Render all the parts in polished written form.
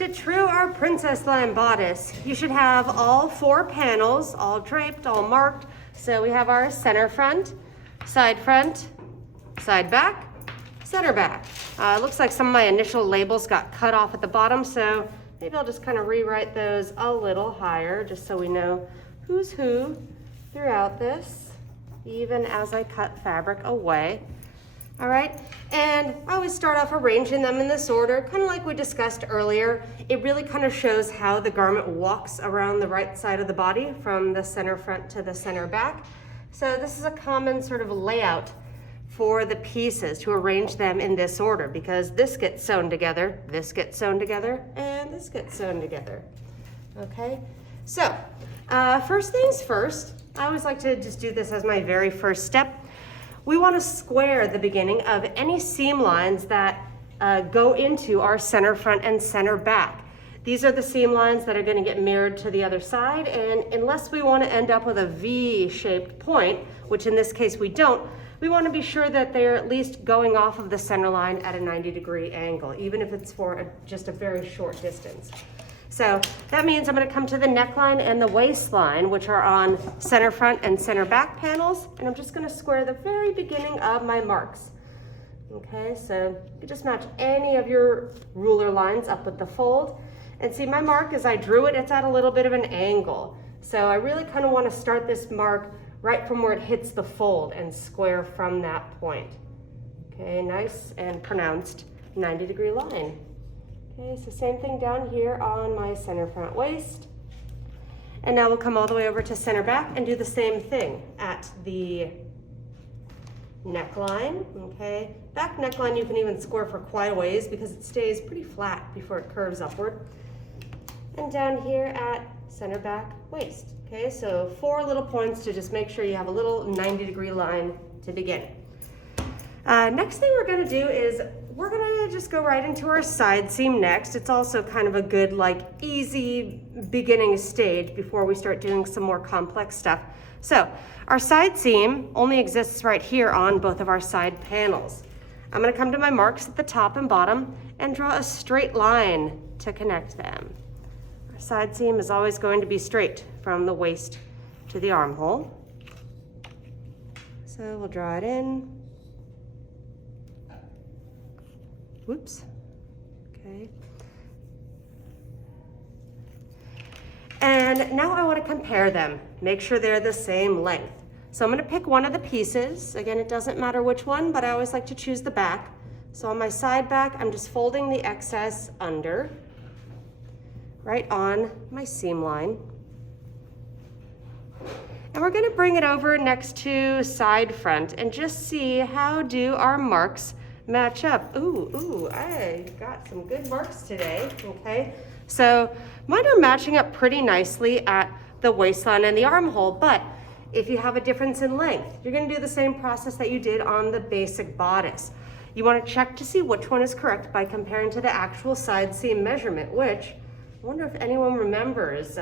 To true our princess line bodice, you should have all 4 panels, all draped, all marked. So we have our center front, side back, center back. It looks like some of my initial labels got cut off at the bottom, so maybe I'll just kind of rewrite those a little higher just so we know who's who throughout this, even as I cut fabric away. All right, and I always start off arranging them in this order, kind of like we discussed earlier. It really kind of shows how the garment walks around the right side of the body from the center front to the center back. So this is a common sort of layout for the pieces, to arrange them in this order, because this gets sewn together, this gets sewn together, and this gets sewn together. Okay, so first things first, I always like to just do this as my very first step. We want to square the beginning of any seam lines that go into our center front and center back. These are the seam lines that are going to get mirrored to the other side, and unless we want to end up with a V-shaped point, which in this case we don't, we want to be sure that they're at least going off of the center line at a 90-degree angle, even if it's for just a very short distance. So that means I'm going to come to the neckline and the waistline, which are on center front and center back panels, and I'm just going to square the very beginning of my marks. Okay, so you just match any of your ruler lines up with the fold, and see my mark as I drew it, it's at a little bit of an angle. So I really kind of want to start this mark right from where it hits the fold and square from that point. Okay, nice and pronounced 90-degree line. Okay, so same thing down here on my center front waist. And now we'll come all the way over to center back and do the same thing at the neckline, okay? Back neckline you can even score for quite a ways because it stays pretty flat before it curves upward. And down here at center back waist, okay? So 4 little points to just make sure you have a little 90-degree line to begin. Next thing we're gonna do is we're gonna just go right into our side seam next. It's also kind of a good, like, easy beginning stage before we start doing some more complex stuff. So our side seam only exists right here on both of our side panels. I'm gonna come to my marks at the top and bottom and draw a straight line to connect them. Our side seam is always going to be straight from the waist to the armhole. So we'll draw it in. Whoops, okay. And now I want to compare them, make sure they're the same length. So I'm going to pick one of the pieces. Again, it doesn't matter which one, but I always like to choose the back. So on my side back, I'm just folding the excess under, right on my seam line. And we're going to bring it over next to side front and just see how do our marks match up. Ooh, I got some good marks today, okay? So mine are matching up pretty nicely at the waistline and the armhole, but if you have a difference in length, you're gonna do the same process that you did on the basic bodice. You wanna check to see which one is correct by comparing to the actual side seam measurement, which I wonder if anyone remembers,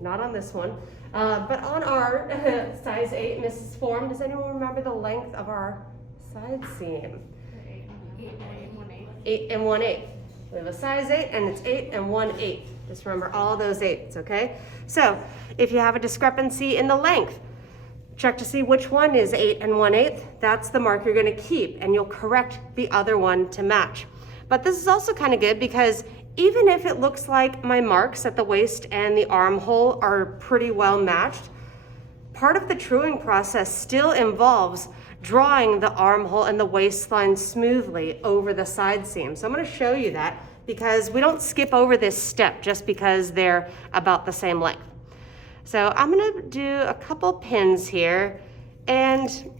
not on this one, but on our size 8 Mrs. Form, does anyone remember the length of our side seam? 8 and 1/8. We have a size 8 and it's 8 and 1/8. Just remember all those 8s, okay? So if you have a discrepancy in the length, check to see which one is 8 and 1/8. That's the mark you're gonna keep, and you'll correct the other one to match. But this is also kind of good because even if it looks like my marks at the waist and the armhole are pretty well matched, part of the truing process still involves drawing the armhole and the waistline smoothly over the side seam. So I'm going to show you that because we don't skip over this step just because they're about the same length. So I'm going to do a couple pins here, and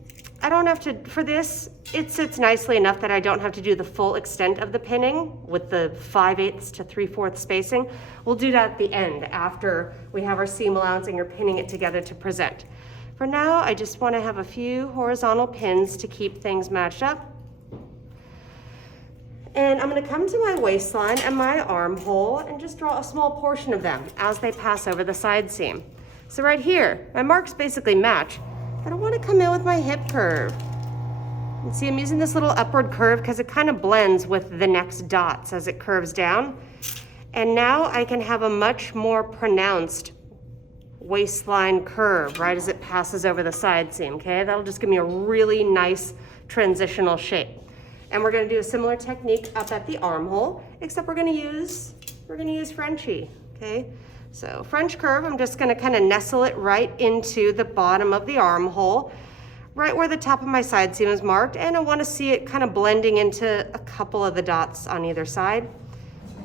I don't have to, for this, it sits nicely enough that I don't have to do the full extent of the pinning with the 5/8 to 3/4 spacing. We'll do that at the end after we have our seam allowance and you're pinning it together to present. For now, I just want to have a few horizontal pins to keep things matched up. And I'm going to come to my waistline and my armhole and just draw a small portion of them as they pass over the side seam. So right here, my marks basically match, but I want to come in with my hip curve. And see, I'm using this little upward curve because it kind of blends with the next dots as it curves down. And now I can have a much more pronounced waistline curve right as it passes over the side seam, okay? That'll just give me a really nice transitional shape. And we're gonna do a similar technique up at the armhole, except we're gonna use Frenchy, okay? So French curve, I'm just gonna kind of nestle it right into the bottom of the armhole, right where the top of my side seam is marked, and I wanna see it kind of blending into a couple of the dots on either side.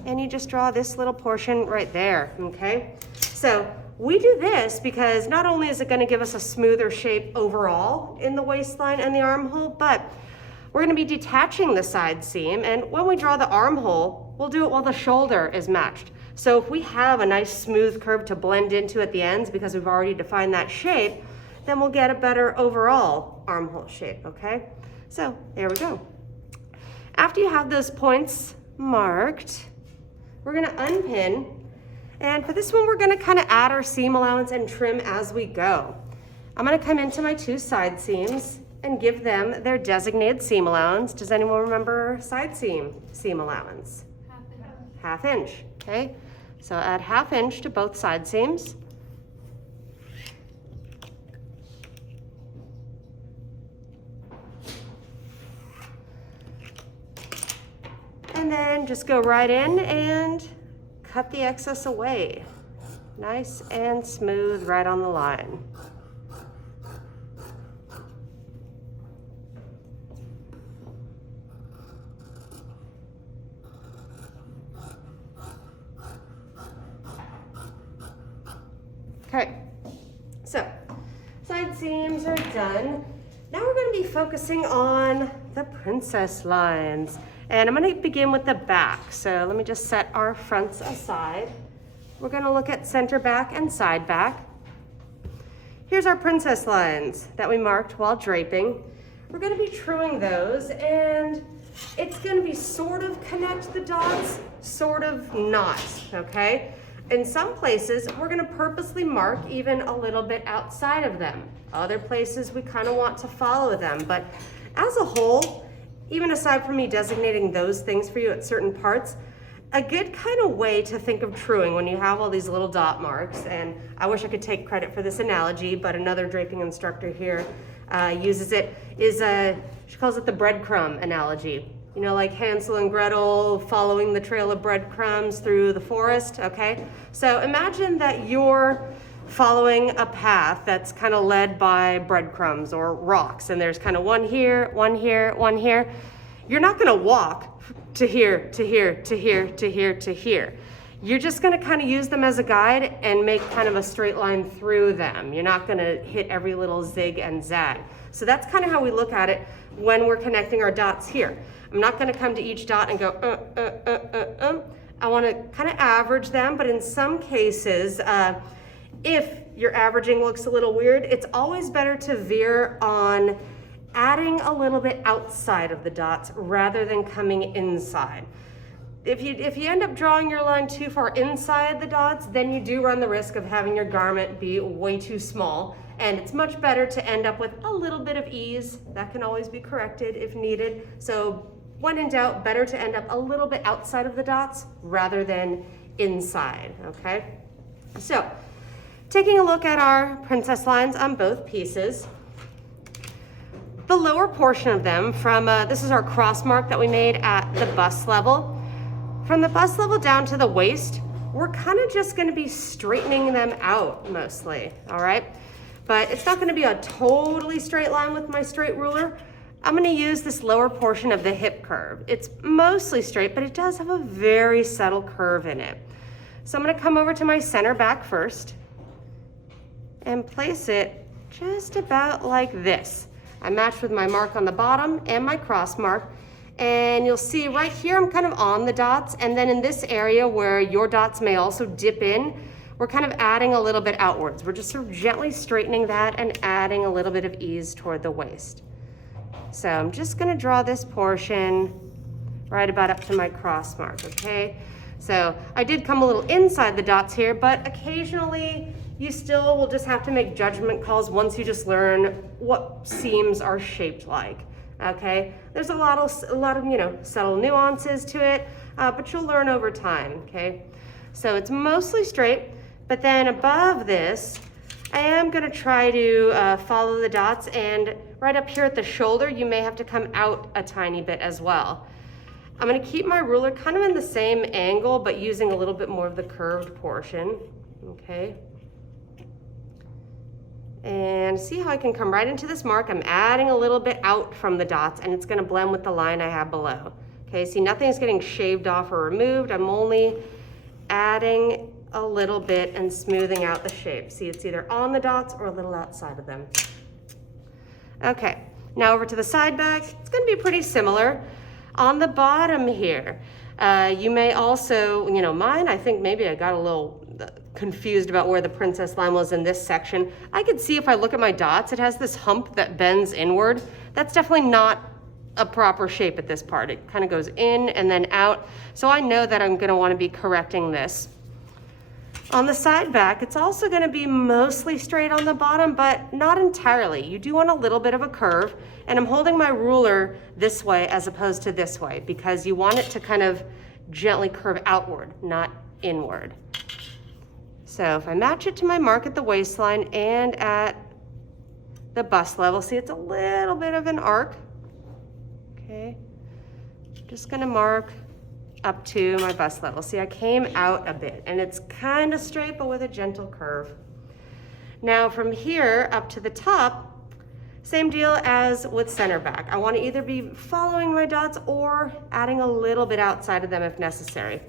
And you just draw this little portion right there, okay? So we do this because not only is it gonna give us a smoother shape overall in the waistline and the armhole, but we're gonna be detaching the side seam, and when we draw the armhole, we'll do it while the shoulder is matched. So if we have a nice smooth curve to blend into at the ends because we've already defined that shape, then we'll get a better overall armhole shape, okay? So there we go. After you have those points marked, we're gonna unpin, and for this one, we're gonna kind of add our seam allowance and trim as we go. I'm gonna come into my two side seams and give them their designated seam allowance. Does anyone remember side seam allowance? Half inch, okay? So add 1/2 inch to both side seams. And then just go right in and cut the excess away. Nice and smooth right on the line. Okay, so side seams are done. Now we're going to be focusing on the princess lines. And I'm going to begin with the back. So let me just set our fronts aside. We're going to look at center back and side back. Here's our princess lines that we marked while draping. We're going to be truing those, and it's going to be sort of connect the dots, sort of not, okay? In some places, we're going to purposely mark even a little bit outside of them. Other places, we kind of want to follow them, but as a whole, even aside from me designating those things for you at certain parts, a good kind of way to think of truing when you have all these little dot marks, and I wish I could take credit for this analogy, but another draping instructor here uses it, is she calls it the breadcrumb analogy. You know, like Hansel and Gretel following the trail of breadcrumbs through the forest, okay? So imagine that you're following a path that's kind of led by breadcrumbs or rocks, and there's kind of one here, one here, one here. You're not gonna walk to here, to here, to here, to here, to here. You're just gonna kind of use them as a guide and make kind of a straight line through them. You're not gonna hit every little zig and zag. So that's kind of how we look at it when we're connecting our dots here. I'm not gonna come to each dot and go, I wanna kind of average them, but in some cases, if your averaging looks a little weird, it's always better to veer on adding a little bit outside of the dots rather than coming inside. If you end up drawing your line too far inside the dots, then you do run the risk of having your garment be way too small, and it's much better to end up with a little bit of ease. That can always be corrected if needed. So when in doubt, better to end up a little bit outside of the dots rather than inside, okay? So, taking a look at our princess lines on both pieces, the lower portion of them from, this is our cross mark that we made at the bust level. From the bust level down to the waist, we're kind of just gonna be straightening them out mostly, all right? But it's not gonna be a totally straight line with my straight ruler. I'm gonna use this lower portion of the hip curve. It's mostly straight, but it does have a very subtle curve in it. So I'm gonna come over to my center back first and place it just about like this. I matched with my mark on the bottom and my cross mark, and you'll see right here I'm kind of on the dots, and then in this area where your dots may also dip in, we're kind of adding a little bit outwards. We're just sort of gently straightening that and adding a little bit of ease toward the waist. So I'm just gonna draw this portion right about up to my cross mark, okay? So I did come a little inside the dots here, but occasionally you still will just have to make judgment calls once you just learn what seams are shaped like. Okay, there's a lot of subtle nuances to it, but you'll learn over time. Okay, so it's mostly straight, but then above this, I am going to try to follow the dots, and right up here at the shoulder, you may have to come out a tiny bit as well. I'm going to keep my ruler kind of in the same angle, but using a little bit more of the curved portion. Okay. And see how I can come right into this mark. I'm adding a little bit out from the dots, and it's going to blend with the line I have below. Okay, see, nothing's getting shaved off or removed. I'm only adding a little bit and smoothing out the shape. See, it's either on the dots or a little outside of them. Okay, now over to the side back. It's going to be pretty similar. On the bottom here, you may also, mine, I think maybe I got a little confused about where the princess line was in this section. I could see if I look at my dots, it has this hump that bends inward. That's definitely not a proper shape at this part. It kind of goes in and then out. So I know that I'm going to want to be correcting this. On the side back, it's also going to be mostly straight on the bottom, but not entirely. You do want a little bit of a curve, and I'm holding my ruler this way as opposed to this way because you want it to kind of gently curve outward, not inward. So if I match it to my mark at the waistline and at the bust level, see it's a little bit of an arc. Okay, just going to mark up to my bust level. See, I came out a bit, and it's kind of straight, but with a gentle curve. Now from here up to the top, same deal as with center back. I want to either be following my dots or adding a little bit outside of them if necessary.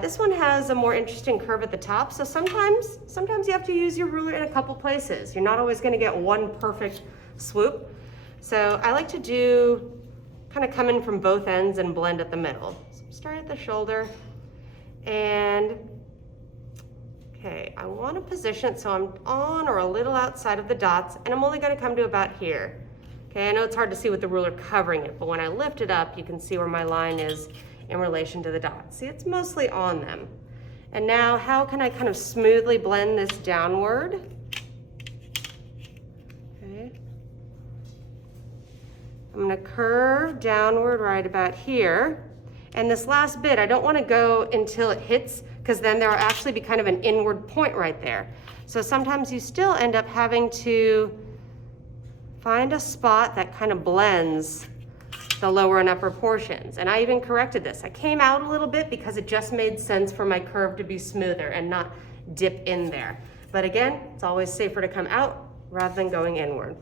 This one has a more interesting curve at the top, so sometimes you have to use your ruler in a couple places. You're not always going to get one perfect swoop. So I like to do kind of come in from both ends and blend at the middle. So start at the shoulder, and okay, I want to position it so I'm on or a little outside of the dots, and I'm only going to come to about here. Okay, I know it's hard to see with the ruler covering it, but when I lift it up, you can see where my line is in relation to the dots. See, it's mostly on them. And now how can I kind of smoothly blend this downward? Okay. I'm going to curve downward right about here. And this last bit, I don't want to go until it hits, because then there will actually be kind of an inward point right there. So sometimes you still end up having to find a spot that kind of blends the lower and upper portions. And I even corrected this. I came out a little bit because it just made sense for my curve to be smoother and not dip in there. But again, it's always safer to come out rather than going inward.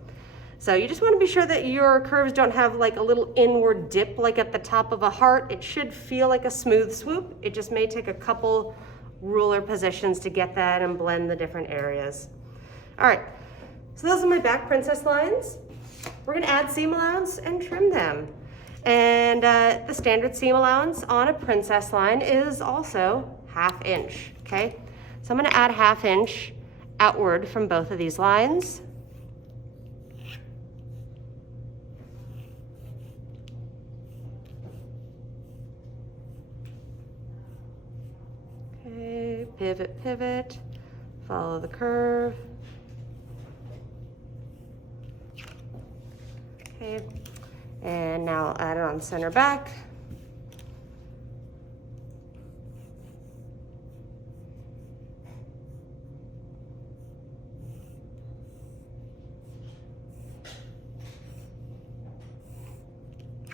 So you just want to be sure that your curves don't have like a little inward dip like at the top of a heart. It should feel like a smooth swoop. It just may take a couple ruler positions to get that and blend the different areas. All right, so those are my back princess lines. We're going to add seam allowance and trim them. And the standard seam allowance on a princess line is also 1/2 inch, okay? So I'm going to add 1/2 inch outward from both of these lines. Okay, pivot, pivot, follow the curve. Okay. And now I'll add it on center back.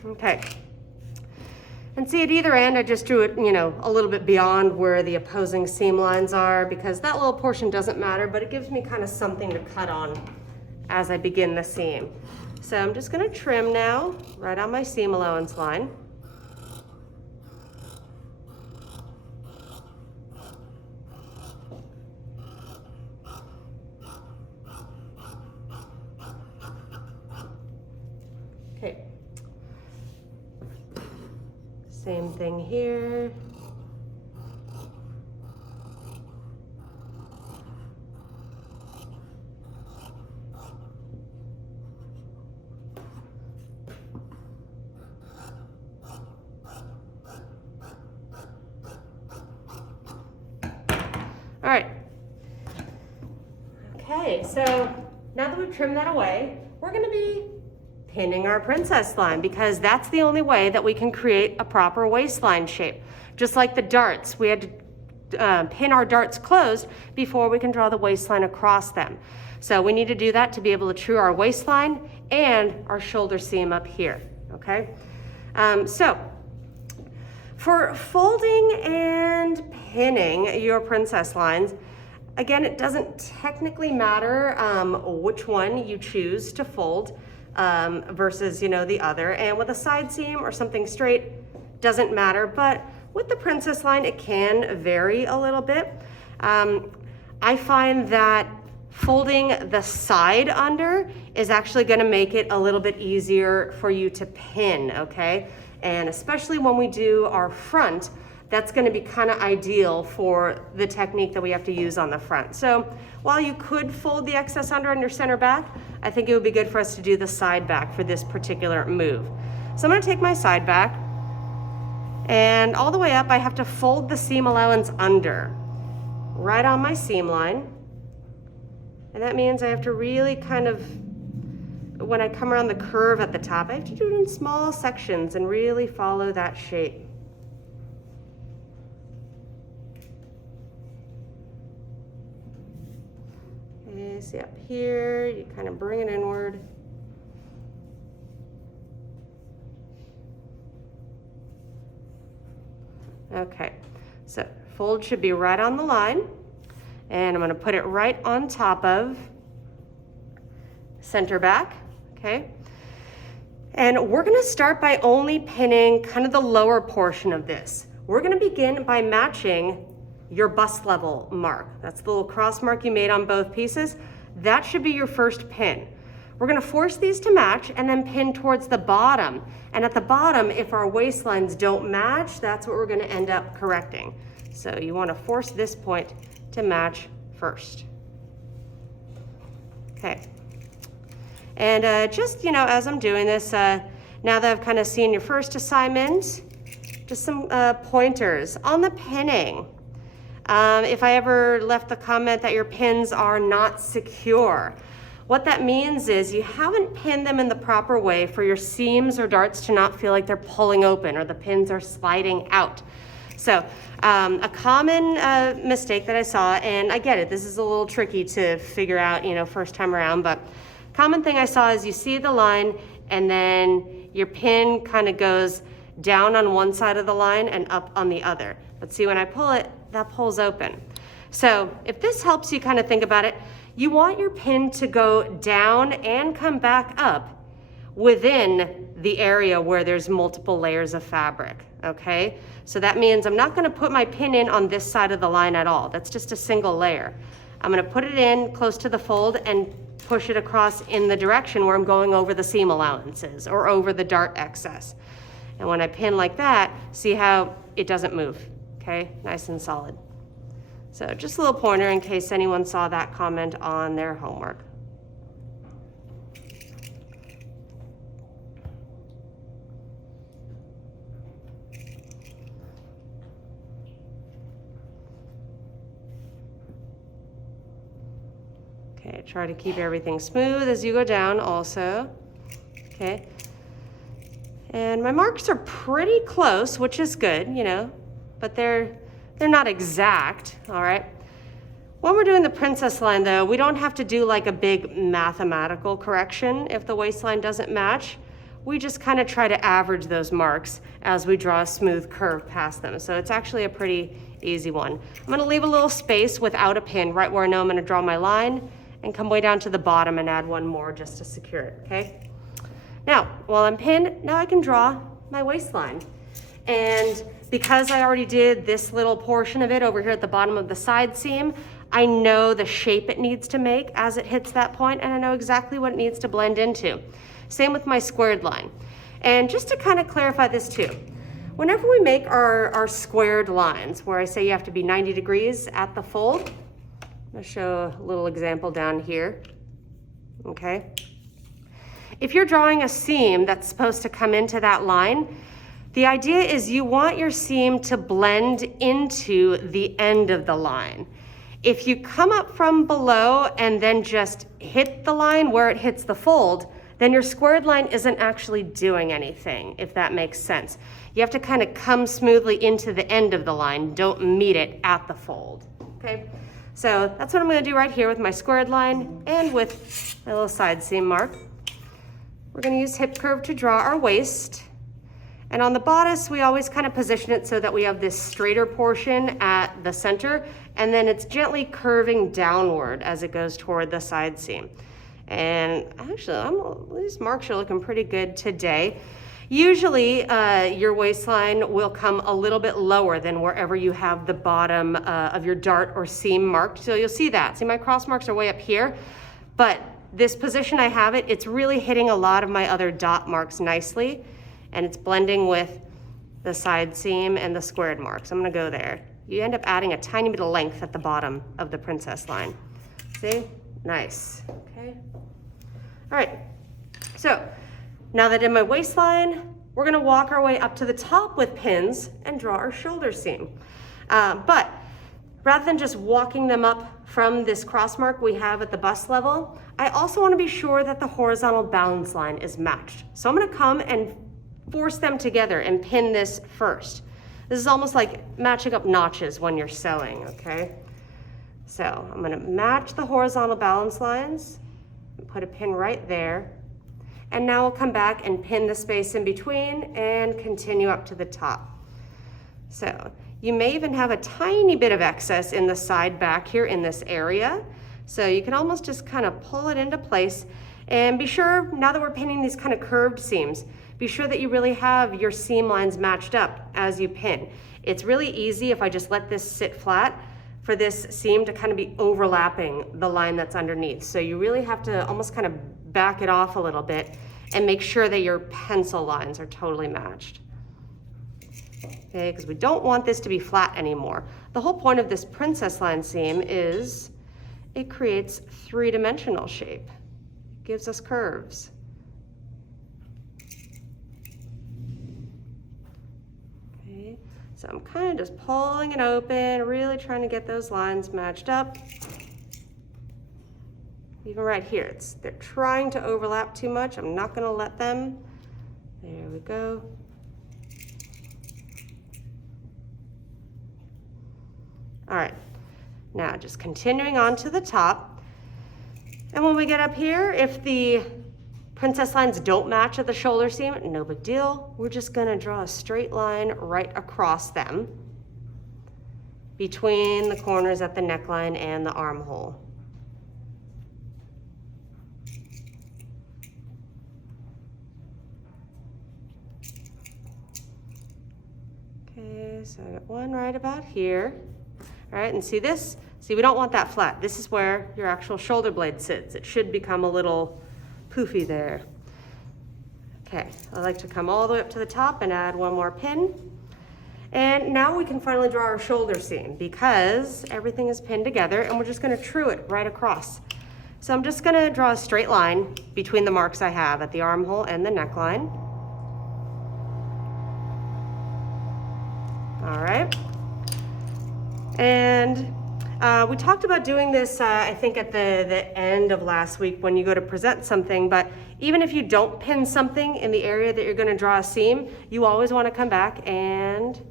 Okay. And see, at either end, I just drew it, a little bit beyond where the opposing seam lines are, because that little portion doesn't matter, but it gives me kind of something to cut on as I begin the seam. So I'm just going to trim now, right on my seam allowance line. Okay. Same thing here. All right. Okay, so now that we've trimmed that away, we're going to be pinning our princess line, because that's the only way that we can create a proper waistline shape. Just like the darts, we had to pin our darts closed before we can draw the waistline across them. So we need to do that to be able to true our waistline and our shoulder seam up here, okay? So for folding and pinning your princess lines, again, it doesn't technically matter which one you choose to fold versus, the other. And with a side seam or something straight, doesn't matter. But with the princess line, it can vary a little bit. I find that folding the side under is actually gonna make it a little bit easier for you to pin, okay? And especially when we do our front, that's gonna be kind of ideal for the technique that we have to use on the front. So while you could fold the excess under on your center back, I think it would be good for us to do the side back for this particular move. So I'm gonna take my side back, and all the way up, I have to fold the seam allowance under, right on my seam line. And that means I have to really kind of, when I come around the curve at the top, I have to do it in small sections and really follow that shape. Okay, see up here, you kind of bring it inward. Okay, so fold should be right on the line, and I'm gonna put it right on top of center back, okay? And we're gonna start by only pinning kind of the lower portion of this. We're gonna begin by matching your bust level mark. That's the little cross mark you made on both pieces. That should be your first pin. We're gonna force these to match and then pin towards the bottom. And at the bottom, if our waistlines don't match, that's what we're gonna end up correcting. So you wanna force this point to match first. Okay. And just, as I'm doing this, now that I've kind of seen your first assignment, just some pointers on the pinning. If I ever left the comment that your pins are not secure, what that means is you haven't pinned them in the proper way for your seams or darts to not feel like they're pulling open or the pins are sliding out. So a common mistake that I saw, and I get it, this is a little tricky to figure out, first time around, but common thing I saw is you see the line and then your pin kind of goes down on one side of the line and up on the other. But see, when I pull it, that pulls open. So if this helps you kind of think about it, you want your pin to go down and come back up within the area where there's multiple layers of fabric, okay? So that means I'm not gonna put my pin in on this side of the line at all. That's just a single layer. I'm gonna put it in close to the fold and push it across in the direction where I'm going over the seam allowances or over the dart excess. And when I pin like that, see how it doesn't move, okay? Nice and solid. So just a little pointer in case anyone saw that comment on their homework. Okay, try to keep everything smooth as you go down also, okay? And my marks are pretty close, which is good, but they're not exact, all right? When we're doing the princess line though, we don't have to do like a big mathematical correction if the waistline doesn't match. We just kind of try to average those marks as we draw a smooth curve past them. So it's actually a pretty easy one. I'm gonna leave a little space without a pin right where I know I'm gonna draw my line and come way down to the bottom and add one more just to secure it, okay? Now, while I'm pinned, now I can draw my waistline. And because I already did this little portion of it over here at the bottom of the side seam, I know the shape it needs to make as it hits that point, and I know exactly what it needs to blend into. Same with my squared line. And just to kind of clarify this too, whenever we make our squared lines, where I say you have to be 90 degrees at the fold, I'm gonna show a little example down here, okay? If you're drawing a seam that's supposed to come into that line, the idea is you want your seam to blend into the end of the line. If you come up from below and then just hit the line where it hits the fold, then your squared line isn't actually doing anything, if that makes sense. You have to kind of come smoothly into the end of the line. Don't meet it at the fold, okay? So that's what I'm gonna do right here with my squared line and with my little side seam mark. We're gonna use hip curve to draw our waist. And on the bodice, we always kind of position it so that we have this straighter portion at the center, and then it's gently curving downward as it goes toward the side seam. And actually, these marks are looking pretty good today. Usually, your waistline will come a little bit lower than wherever you have the bottom of your dart or seam marked. So you'll see that. See, my cross marks are way up here, but this position I have it, it's really hitting a lot of my other dot marks nicely, and it's blending with the side seam and the squared marks. I'm gonna go there. You end up adding a tiny bit of length at the bottom of the princess line. See? Nice, okay. All right, so now that in my waistline, we're gonna walk our way up to the top with pins and draw our shoulder seam. But rather than just walking them up from this cross mark we have at the bust level, I also wanna be sure that the horizontal balance line is matched. So I'm gonna come and force them together and pin this first. This is almost like matching up notches when you're sewing, okay? So I'm gonna match the horizontal balance lines and put a pin right there. And now we'll come back and pin the space in between and continue up to the top. So you may even have a tiny bit of excess in the side back here in this area. So you can almost just kind of pull it into place, and be sure, now that we're pinning these kind of curved seams, be sure that you really have your seam lines matched up as you pin. It's really easy if I just let this sit flat for this seam to kind of be overlapping the line that's underneath. So you really have to almost kind of back it off a little bit and make sure that your pencil lines are totally matched. Okay, because we don't want this to be flat anymore. The whole point of this princess line seam is it creates three-dimensional shape. It gives us curves. Okay, so I'm kind of just pulling it open, really trying to get those lines matched up. Even right here, they're trying to overlap too much. I'm not gonna let them. There we go. All right, now just continuing on to the top. And when we get up here, if the princess lines don't match at the shoulder seam, no big deal. We're just gonna draw a straight line right across them between the corners at the neckline and the armhole. Okay, so I got one right about here. All right, and see this? See, we don't want that flat. This is where your actual shoulder blade sits. It should become a little poofy there. Okay, I like to come all the way up to the top and add one more pin. And now we can finally draw our shoulder seam because everything is pinned together, and we're just gonna true it right across. So I'm just gonna draw a straight line between the marks I have at the armhole and the neckline. All right. And we talked about doing this, I think at the end of last week when you go to present something, but even if you don't pin something in the area that you're gonna draw a seam, you always wanna come back and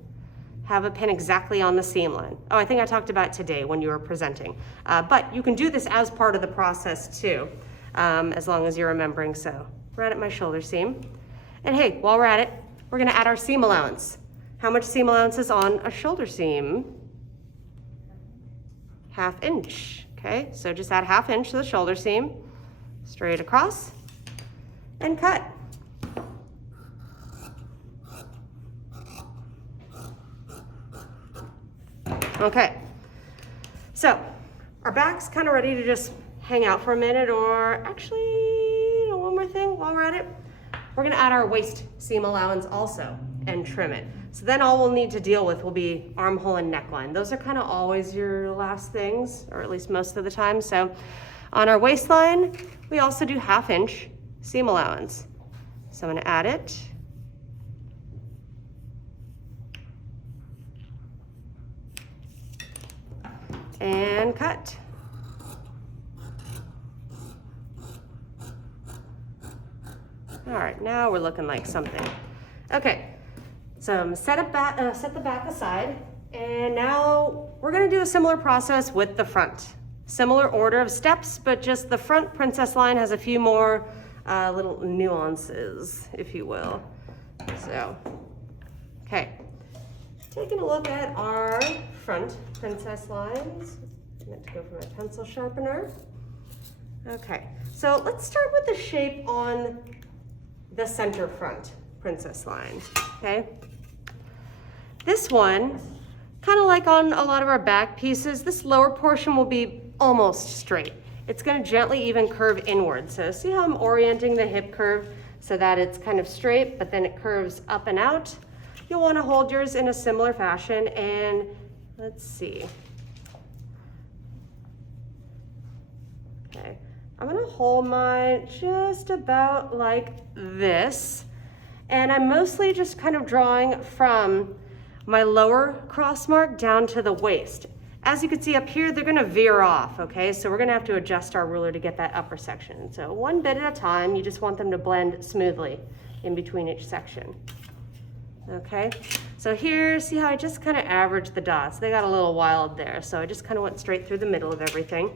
have a pin exactly on the seam line. Oh, I think I talked about it today when you were presenting. But you can do this as part of the process too, as long as you're remembering. So right at my shoulder seam. And hey, while we're at it, we're gonna add our seam allowance. How much seam allowance is on a shoulder seam? 1/2 inch, okay? So just add 1/2 inch to the shoulder seam, straight across, and cut. Okay, so our back's kind of ready to just hang out for a minute, or actually, one more thing while we're at it. We're gonna add our waist seam allowance also and trim it. So then all we'll need to deal with will be armhole and neckline. Those are kind of always your last things, or at least most of the time. So on our waistline, we also do 1/2 inch seam allowance. So I'm gonna add it. And cut. All right, now we're looking like something. Okay, so set the back aside, and now we're gonna do a similar process with the front. Similar order of steps, but just the front princess line has a few more little nuances, if you will. So, okay, taking a look at our front princess lines. I meant to go for my pencil sharpener. Okay, so let's start with the shape on the center front princess line, okay? This one, kind of like on a lot of our back pieces, this lower portion will be almost straight. It's gonna gently even curve inward. So see how I'm orienting the hip curve so that it's kind of straight, but then it curves up and out? You'll wanna hold yours in a similar fashion, and let's see. Okay, I'm gonna hold mine just about like this. And I'm mostly just kind of drawing from my lower cross mark down to the waist. As you can see up here, they're gonna veer off, okay? So we're gonna have to adjust our ruler to get that upper section. So one bit at a time, you just want them to blend smoothly in between each section. Okay, so here, see how I just kind of averaged the dots? They got a little wild there, so I just kind of went straight through the middle of everything.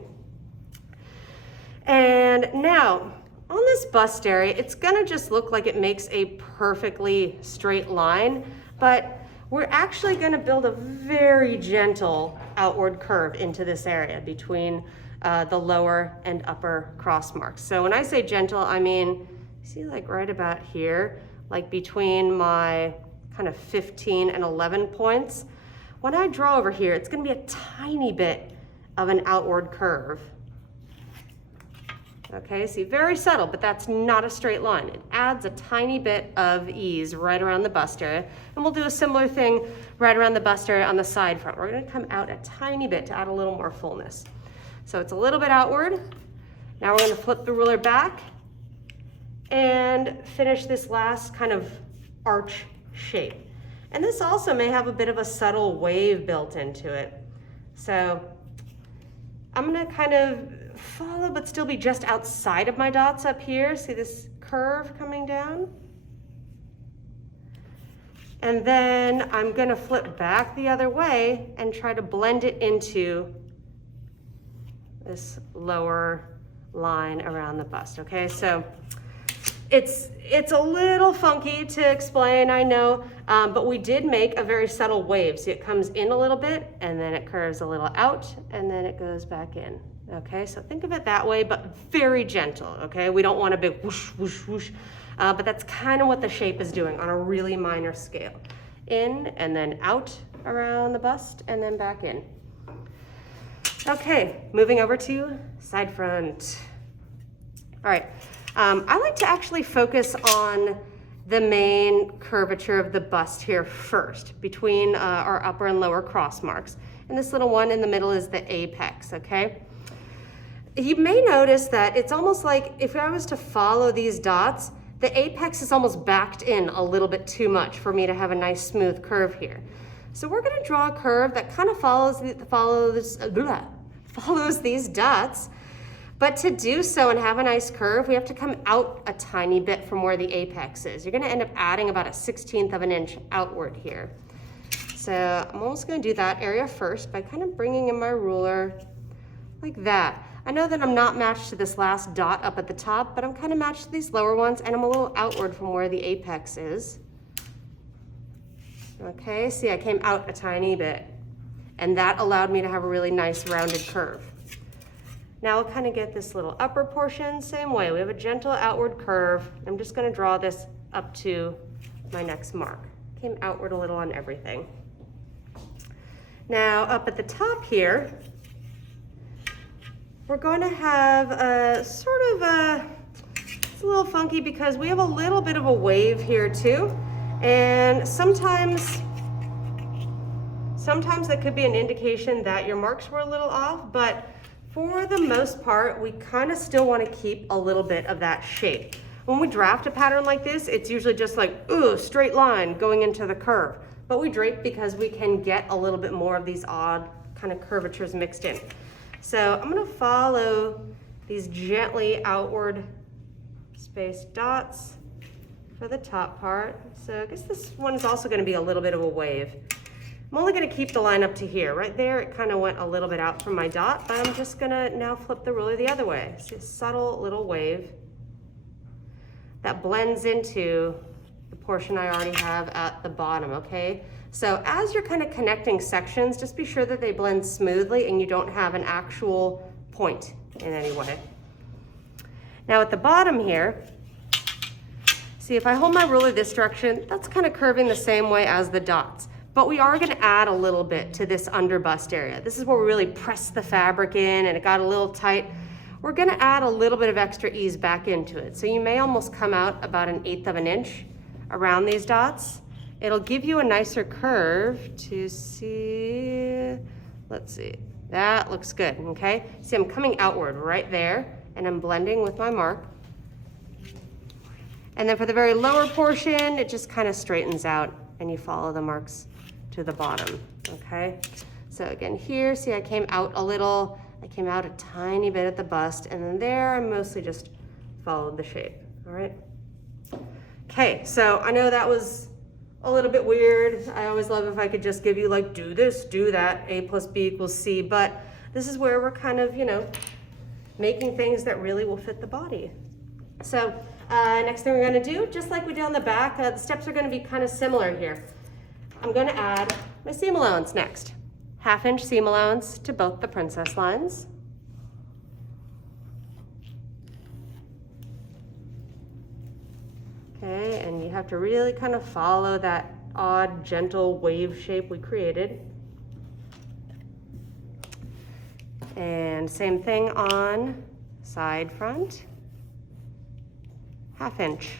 And now, on this bust area, it's gonna just look like it makes a perfectly straight line, but we're actually gonna build a very gentle outward curve into this area between the lower and upper cross marks. So when I say gentle, I mean, see like right about here, like between my kind of 15 and 11 points. When I draw over here, it's gonna be a tiny bit of an outward curve. Okay, see, very subtle, but that's not a straight line. It adds a tiny bit of ease right around the bust area. And we'll do a similar thing right around the bust area on the side front. We're gonna come out a tiny bit to add a little more fullness. So it's a little bit outward. Now we're gonna flip the ruler back and finish this last kind of arch shape. And this also may have a bit of a subtle wave built into it. So I'm gonna kind of follow but still be just outside of my dots up here. See this curve coming down? And then I'm gonna flip back the other way and try to blend it into this lower line around the bust, okay? So it's a little funky to explain, I know, but we did make a very subtle wave. See, it comes in a little bit and then it curves a little out and then it goes back in. Okay, so think of it that way, but very gentle, okay? We don't want a big whoosh, whoosh, whoosh, but that's kind of what the shape is doing on a really minor scale. In and then out around the bust and then back in. Okay, moving over to side front. All right, I like to actually focus on the main curvature of the bust here first, between our upper and lower cross marks. And this little one in the middle is the apex, okay? You may notice that it's almost like if I was to follow these dots, the apex is almost backed in a little bit too much for me to have a nice smooth curve here. So we're gonna draw a curve that kind of follows these dots, but to do so and have a nice curve, we have to come out a tiny bit from where the apex is. You're gonna end up adding about a 1/16 of an inch outward here. So I'm almost gonna do that area first by kind of bringing in my ruler like that. I know that I'm not matched to this last dot up at the top, but I'm kind of matched to these lower ones and I'm a little outward from where the apex is. Okay, see, I came out a tiny bit and that allowed me to have a really nice rounded curve. Now I'll kind of get this little upper portion, same way. We have a gentle outward curve. I'm just gonna draw this up to my next mark. Came outward a little on everything. Now up at the top here, we're going to have a it's a little funky because we have a little bit of a wave here too. And sometimes that could be an indication that your marks were a little off, but for the most part, we kind of still want to keep a little bit of that shape. When we draft a pattern like this, it's usually just like, ooh, straight line going into the curve. But we drape because we can get a little bit more of these odd kind of curvatures mixed in. So I'm gonna follow these gently outward spaced dots for the top part. So I guess this one is also gonna be a little bit of a wave. I'm only gonna keep the line up to here. Right there, it kind of went a little bit out from my dot, but I'm just gonna now flip the ruler the other way. It's just a subtle little wave that blends into the portion I already have at the bottom, okay? So as you're kind of connecting sections, just be sure that they blend smoothly and you don't have an actual point in any way. Now at the bottom here, see if I hold my ruler this direction, that's kind of curving the same way as the dots. But we are gonna add a little bit to this under bust area. This is where we really pressed the fabric in and it got a little tight. We're gonna add a little bit of extra ease back into it. So you may almost come out about 1/8 of an inch around these dots. It'll give you a nicer curve to see, let's see, that looks good, okay? See, I'm coming outward right there and I'm blending with my mark. And then for the very lower portion, it just kind of straightens out and you follow the marks to the bottom, okay? So again here, see I came out a little, I came out a tiny bit at the bust, and then there I mostly just followed the shape, all right? Okay, so I know that was a little bit weird. I always love if I could just give you like, do this, do that, A plus B equals C, but this is where we're kind of, you know, making things that really will fit the body. So next thing we're gonna do, just like we did on the back, the steps are gonna be kind of similar here. I'm gonna add my seam allowance next. 1/2 inch seam allowance to both the princess lines. Okay, and you have to really kind of follow that odd, gentle wave shape we created. And same thing on side front, 1/2 inch.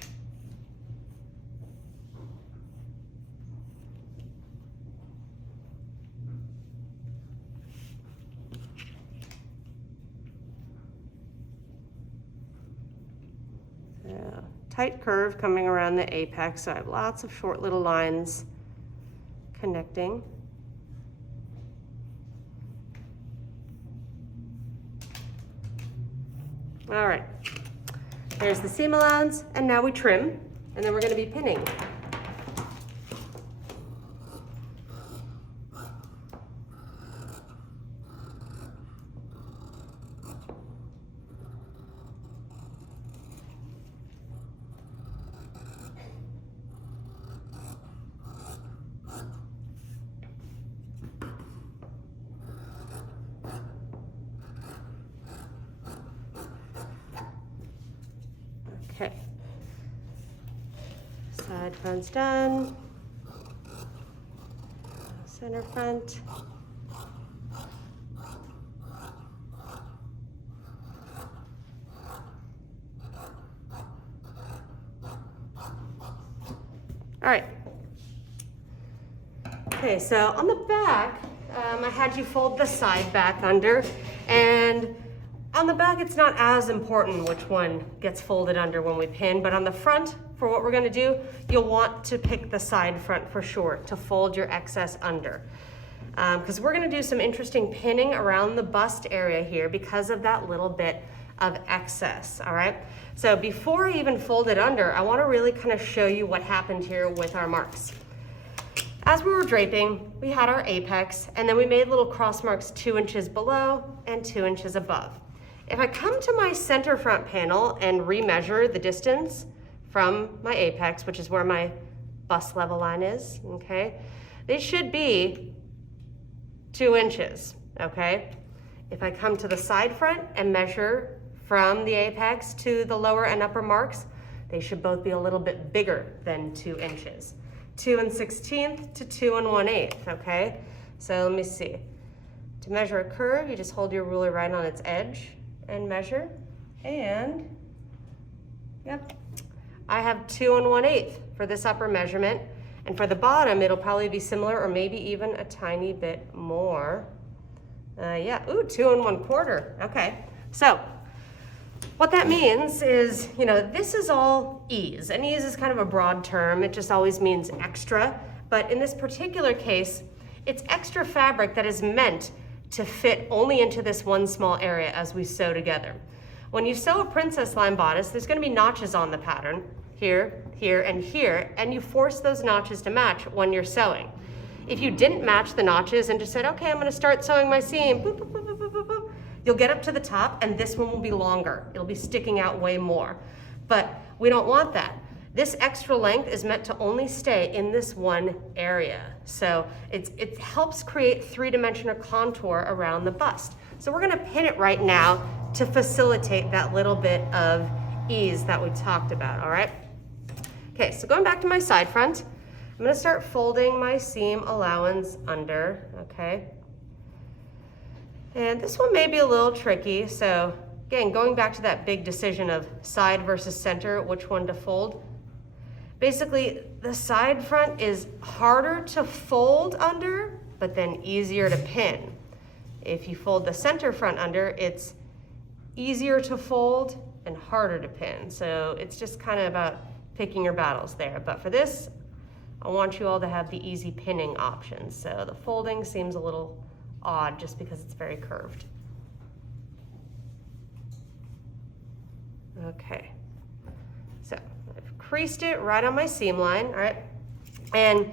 Tight curve coming around the apex, so I have lots of short little lines connecting. All right, there's the seam allowance, and now we trim, and then we're gonna be pinning. Okay, side front's done, center front. All right, okay, so on the back, I had you fold the side back under, and on the back, it's not as important which one gets folded under when we pin, but on the front, for what we're gonna do, you'll want to pick the side front for sure to fold your excess under. Because we're gonna do some interesting pinning around the bust area here because of that little bit of excess, all right? So before I even fold it under, I wanna really kind of show you what happened here with our marks. As we were draping, we had our apex, and then we made little cross marks 2 inches below and 2 inches above. If I come to my center front panel and remeasure the distance from my apex, which is where my bust level line is, okay, they should be 2 inches, okay? If I come to the side front and measure from the apex to the lower and upper marks, they should both be a little bit bigger than 2 inches. 2 1/16 to 2 1/8, okay? So let me see. To measure a curve, you just hold your ruler right on its edge and measure, and yep, I have 2 1/8 for this upper measurement, and for the bottom it'll probably be similar or maybe even a tiny bit more. Yeah, ooh, 2 1/4. Okay, so what that means is, you know, this is all ease, and ease is kind of a broad term. It just always means extra, but in this particular case, it's extra fabric that is meant to fit only into this one small area as we sew together. When you sew a princess line bodice, there's gonna be notches on the pattern, here, here, and here, and you force those notches to match when you're sewing. If you didn't match the notches and just said, okay, I'm gonna start sewing my seam, boop, boop, boop, boop, boop, boop, boop, you'll get up to the top and this one will be longer. It'll be sticking out way more. But we don't want that. This extra length is meant to only stay in this one area. So it helps create three-dimensional contour around the bust. So we're gonna pin it right now to facilitate that little bit of ease that we talked about, all right? Okay, so going back to my side front, I'm gonna start folding my seam allowance under, okay? And this one may be a little tricky, so again, going back to that big decision of side versus center, which one to fold. Basically, the side front is harder to fold under, but then easier to pin. If you fold the center front under, it's easier to fold and harder to pin. So it's just kind of about picking your battles there. But for this, I want you all to have the easy pinning options. So the folding seems a little odd just because it's very curved. Okay, so I've creased it right on my seam line, all right? And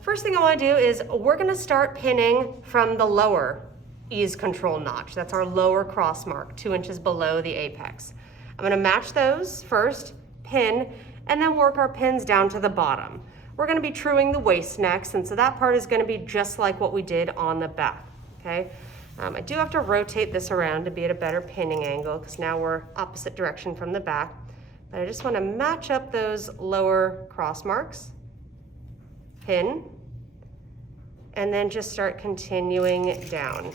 first thing I want to do is we're going to start pinning from the lower ease control notch. That's our lower cross mark, 2 inches below the apex. I'm going to match those first, pin, and then work our pins down to the bottom. We're going to be truing the waist next, and so that part is going to be just like what we did on the back, okay? I do have to rotate this around to be at a better pinning angle because now we're opposite direction from the back. But I just want to match up those lower cross marks, pin, and then just start continuing down.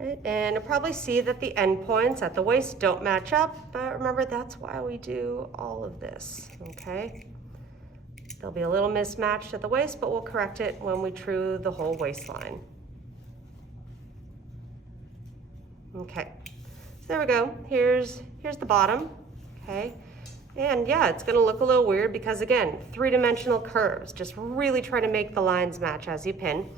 Right, and you'll probably see that the end points at the waist don't match up, but remember that's why we do all of this, okay? There'll be a little mismatched at the waist, but we'll correct it when we true the whole waistline. Okay, so there we go. Here's the bottom, okay? And yeah, it's gonna look a little weird because again, three-dimensional curves. Just really try to make the lines match as you pin.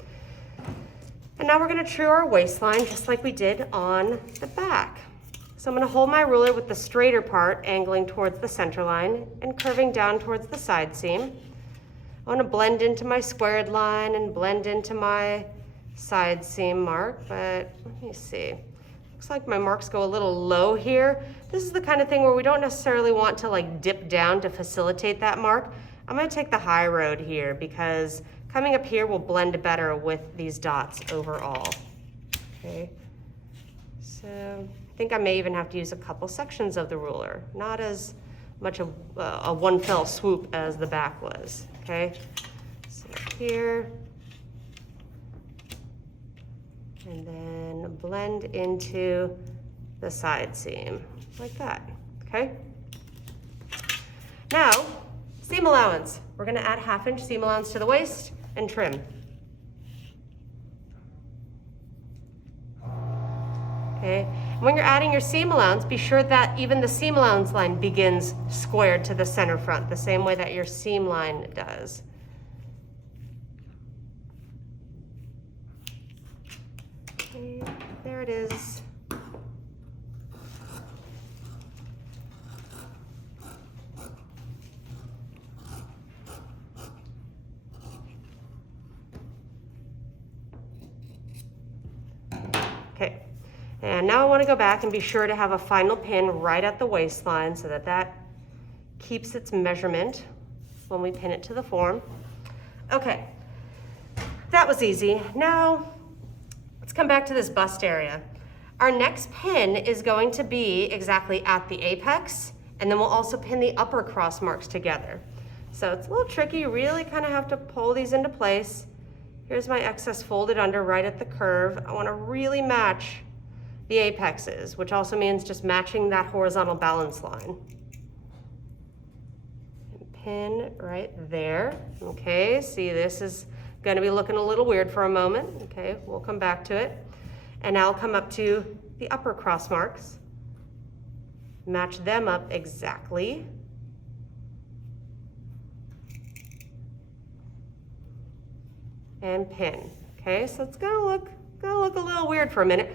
And now we're gonna true our waistline just like we did on the back. So I'm gonna hold my ruler with the straighter part angling towards the center line and curving down towards the side seam. I wanna blend into my squared line and blend into my side seam mark, but let me see. Looks like my marks go a little low here. This is the kind of thing where we don't necessarily want to like dip down to facilitate that mark. I'm gonna take the high road here because coming up here will blend better with these dots overall, okay? So I think I may even have to use a couple sections of the ruler, not as much of a one fell swoop as the back was, okay? So here, and then blend into the side seam, like that, okay? Now, seam allowance. We're gonna add 1/2 inch seam allowance to the waist and trim. Okay, and when you're adding your seam allowance, be sure that even the seam allowance line begins squared to the center front, the same way that your seam line does. Okay, there it is. Okay, and now I want to go back and be sure to have a final pin right at the waistline so that that keeps its measurement when we pin it to the form. Okay, that was easy. Now, let's come back to this bust area. Our next pin is going to be exactly at the apex, and then we'll also pin the upper cross marks together. So it's a little tricky. You really kind of have to pull these into place. Here's my excess folded under right at the curve. I want to really match the apexes, which also means just matching that horizontal balance line. And pin right there. Okay, see, this is going to be looking a little weird for a moment. Okay, we'll come back to it. And now I'll come up to the upper cross marks, match them up exactly. And pin. Okay, so it's gonna look a little weird for a minute.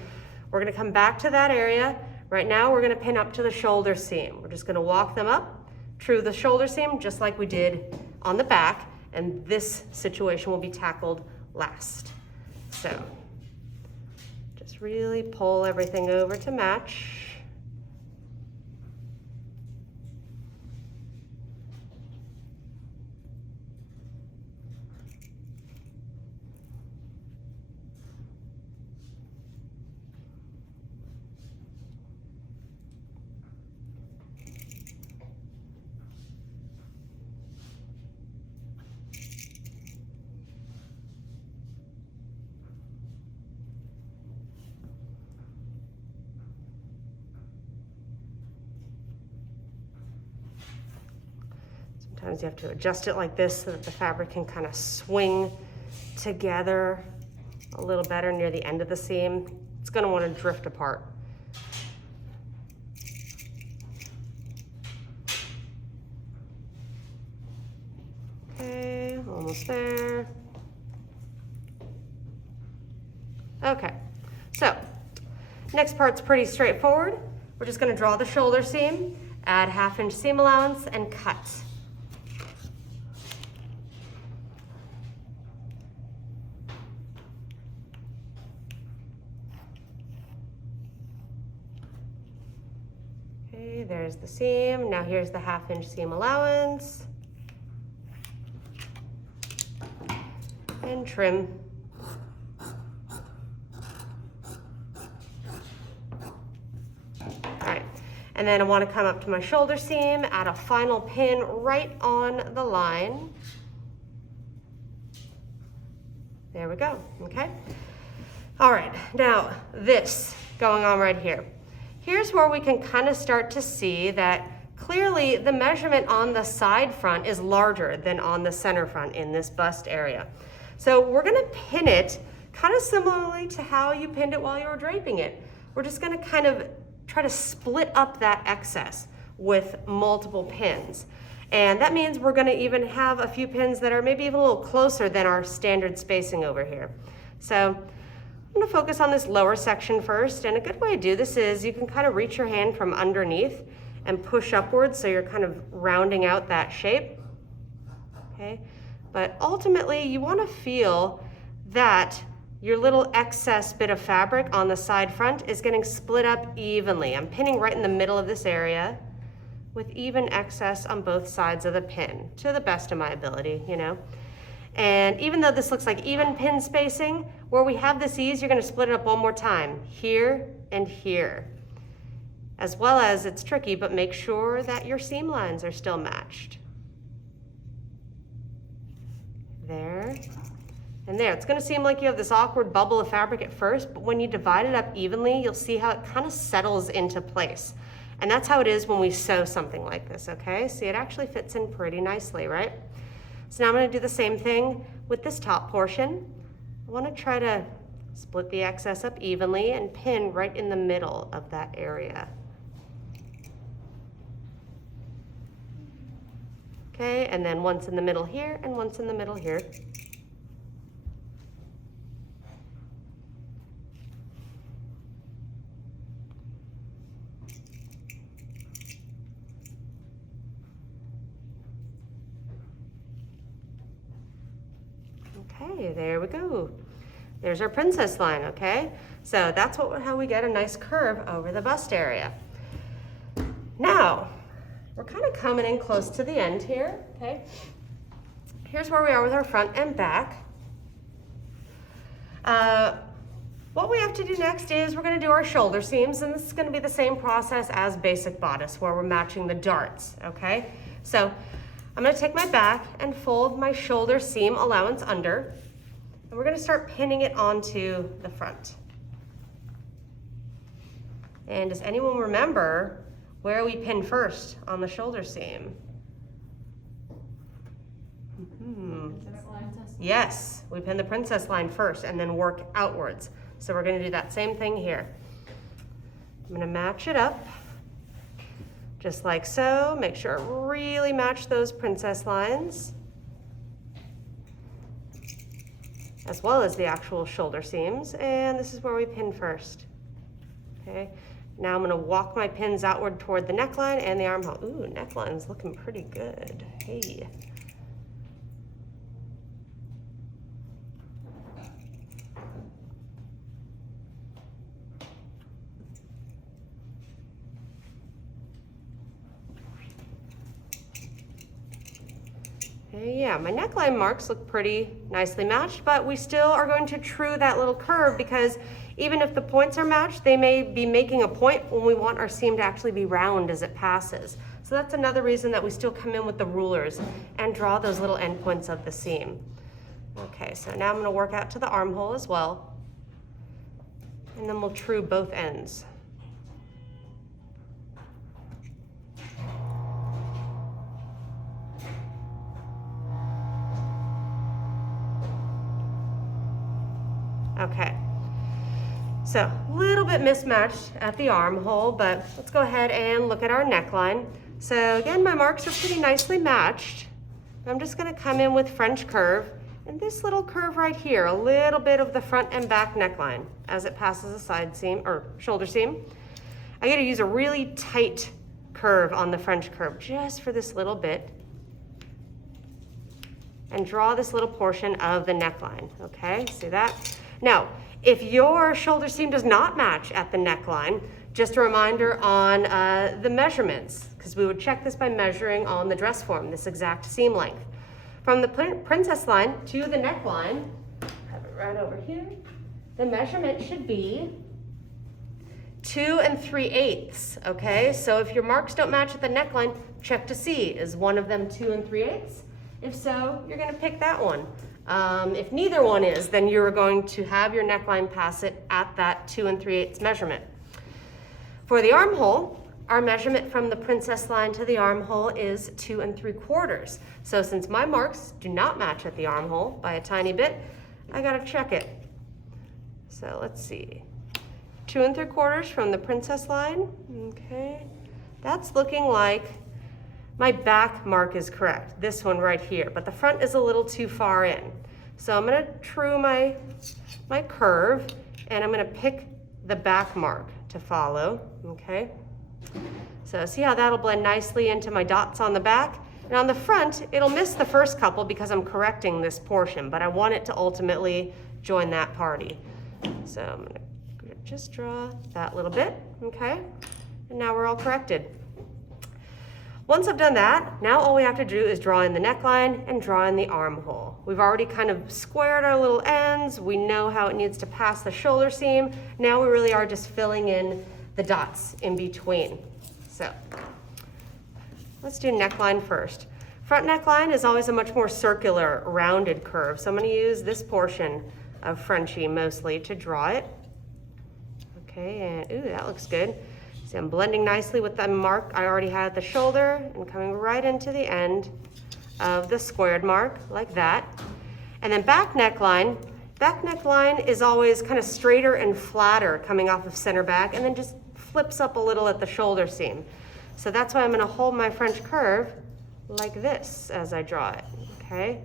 We're gonna come back to that area. Right now we're gonna pin up to the shoulder seam. We're just gonna walk them up through the shoulder seam just like we did on the back, and this situation will be tackled last. So just really pull everything over to match. Sometimes you have to adjust it like this so that the fabric can kind of swing together a little better near the end of the seam. It's going to want to drift apart. Okay, almost there. Okay, so next part's pretty straightforward. We're just going to draw the shoulder seam, add 1/2 inch seam allowance, and cut. Okay, there's the seam. Now here's the 1/2 inch seam allowance. And trim. And then I want to come up to my shoulder seam, add a final pin right on the line. There we go, okay? All right, now this going on right here. Here's where we can kind of start to see that clearly the measurement on the side front is larger than on the center front in this bust area. So we're gonna pin it kind of similarly to how you pinned it while you were draping it. We're just gonna kind of try to split up that excess with multiple pins. And that means we're gonna even have a few pins that are maybe even a little closer than our standard spacing over here. So I'm gonna focus on this lower section first, and a good way to do this is you can kind of reach your hand from underneath and push upwards so you're kind of rounding out that shape, okay? But ultimately you wanna feel that your little excess bit of fabric on the side front is getting split up evenly. I'm pinning right in the middle of this area with even excess on both sides of the pin, to the best of my ability, you know. And even though this looks like even pin spacing, where we have this ease, you're gonna split it up one more time, here and here. As well as, it's tricky, but make sure that your seam lines are still matched. There. And there, it's gonna seem like you have this awkward bubble of fabric at first, but when you divide it up evenly, you'll see how it kind of settles into place. And that's how it is when we sew something like this, okay? See, it actually fits in pretty nicely, right? So now I'm gonna do the same thing with this top portion. I wanna try to split the excess up evenly and pin right in the middle of that area. Okay, and then once in the middle here and once in the middle here. Okay, there we go. There's our princess line, okay? So that's how we get a nice curve over the bust area. Now, we're kind of coming in close to the end here, okay? Here's where we are with our front and back. What we have to do next is we're gonna do our shoulder seams, and this is gonna be the same process as basic bodice, where we're matching the darts, okay? So I'm gonna take my back and fold my shoulder seam allowance under, and we're gonna start pinning it onto the front. And does anyone remember where we pin first on the shoulder seam? Yes, we pin the princess line first and then work outwards. So we're gonna do that same thing here. I'm gonna match it up, just like so. Make sure I really match those princess lines, as well as the actual shoulder seams. And this is where we pin first, okay? Now I'm gonna walk my pins outward toward the neckline and the armhole. Ooh, neckline's looking pretty good, hey. Yeah, my neckline marks look pretty nicely matched, but we still are going to true that little curve because even if the points are matched, they may be making a point when we want our seam to actually be round as it passes. So that's another reason that we still come in with the rulers and draw those little endpoints of the seam. Okay, so now I'm gonna work out to the armhole as well, and then we'll true both ends. Okay, so a little bit mismatched at the armhole, but let's go ahead and look at our neckline. So again, my marks are pretty nicely matched. I'm just gonna come in with French curve, and this little curve right here, a little bit of the front and back neckline as it passes a side seam or shoulder seam. I gotta use a really tight curve on the French curve just for this little bit, and draw this little portion of the neckline, okay? See that? Now, if your shoulder seam does not match at the neckline, just a reminder on the measurements, because we would check this by measuring on the dress form, this exact seam length. From the princess line to the neckline, have it right over here, the measurement should be 2 3/8, okay? So if your marks don't match at the neckline, check to see, is one of them 2 3/8? If so, you're gonna pick that one. If neither one is, then you're going to have your neckline pass it at that 2 3/8 measurement. For the armhole, our measurement from the princess line to the armhole is 2 3/4. So since my marks do not match at the armhole by a tiny bit, I gotta check it. So let's see, 2 3/4 from the princess line, okay. That's looking like my back mark is correct, this one right here, but the front is a little too far in. So I'm gonna true my curve, and I'm gonna pick the back mark to follow, okay? So see how that'll blend nicely into my dots on the back? And on the front, it'll miss the first couple because I'm correcting this portion, but I want it to ultimately join that party. So I'm gonna just draw that little bit, okay? And now we're all corrected. Once I've done that, now all we have to do is draw in the neckline and draw in the armhole. We've already kind of squared our little ends. We know how it needs to pass the shoulder seam. Now we really are just filling in the dots in between. So let's do neckline first. Front neckline is always a much more circular, rounded curve. So I'm gonna use this portion of Frenchie mostly to draw it. Okay, and ooh, that looks good. See, I'm blending nicely with the mark I already had at the shoulder and coming right into the end of the squared mark, like that. And then back neckline is always kind of straighter and flatter coming off of center back, and then just flips up a little at the shoulder seam. So that's why I'm gonna hold my French curve like this as I draw it, okay?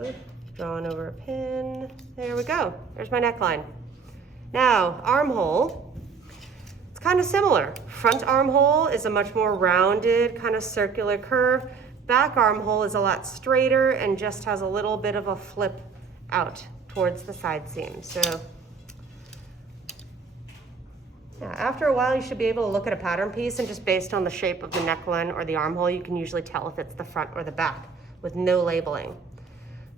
Oops. Drawing over a pin. There we go. There's my neckline. Now, armhole. It's kind of similar. Front armhole is a much more rounded, kind of circular curve. Back armhole is a lot straighter and just has a little bit of a flip out towards the side seam. So, yeah, after a while, you should be able to look at a pattern piece, and just based on the shape of the neckline or the armhole, you can usually tell if it's the front or the back with no labeling.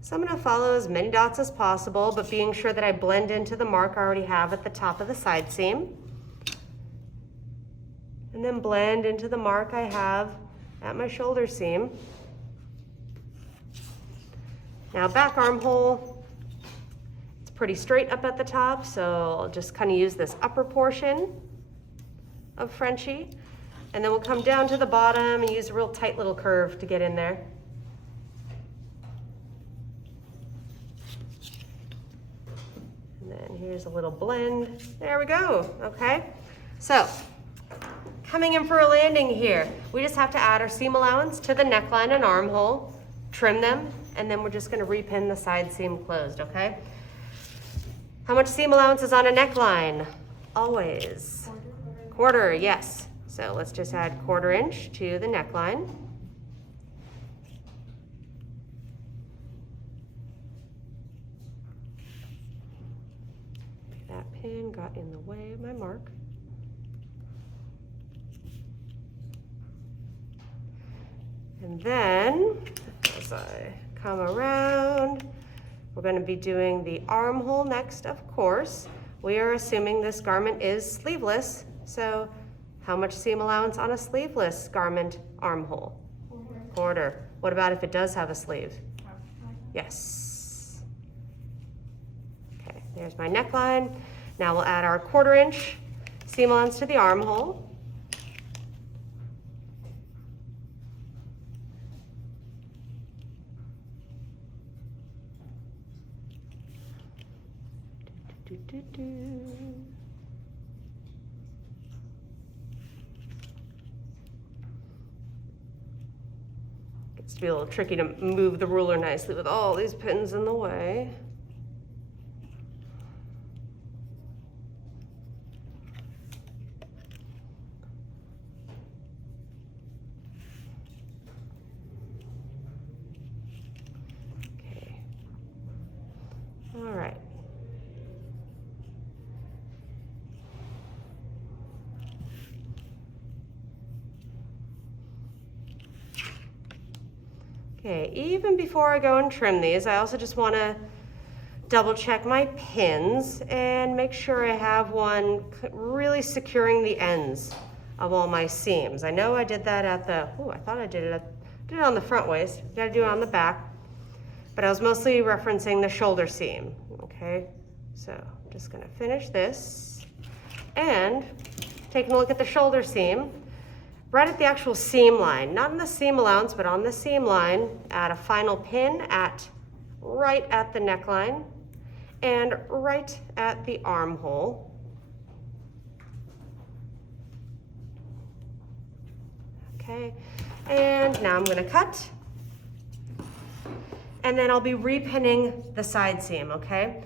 So I'm gonna follow as many dots as possible, but being sure that I blend into the mark I already have at the top of the side seam. And then blend into the mark I have at my shoulder seam. Now back armhole, it's pretty straight up at the top, so I'll just kind of use this upper portion of Frenchie. And then we'll come down to the bottom and use a real tight little curve to get in there. And here's a little blend. There we go, okay? So, coming in for a landing here, we just have to add our seam allowance to the neckline and armhole, trim them, and then we're just gonna repin the side seam closed, okay? How much seam allowance is on a neckline? Always. Quarter, yes. So let's just add 1/4 inch to the neckline. That pin got in the way of my mark. And then, as I come around, we're going to be doing the armhole next, of course. We are assuming this garment is sleeveless, so how much seam allowance on a sleeveless garment armhole? 1/4. What about if it does have a sleeve? Yes. Okay, there's my neckline. Now we'll add our 1/4 inch seam allowance to the armhole. Gets to be a little tricky to move the ruler nicely with all these pins in the way. Okay. All right. Okay, even before I go and trim these, I also just want to double check my pins and make sure I have one really securing the ends of all my seams. I know I did that at the, I thought I did it on the front waist. You gotta do it on the back. But I was mostly referencing the shoulder seam, okay? So I'm just gonna finish this and taking a look at the shoulder seam. Right at the actual seam line, not in the seam allowance, but on the seam line, add a final pin right at the neckline and right at the armhole. Okay, and now I'm gonna cut. And then I'll be repinning the side seam, okay?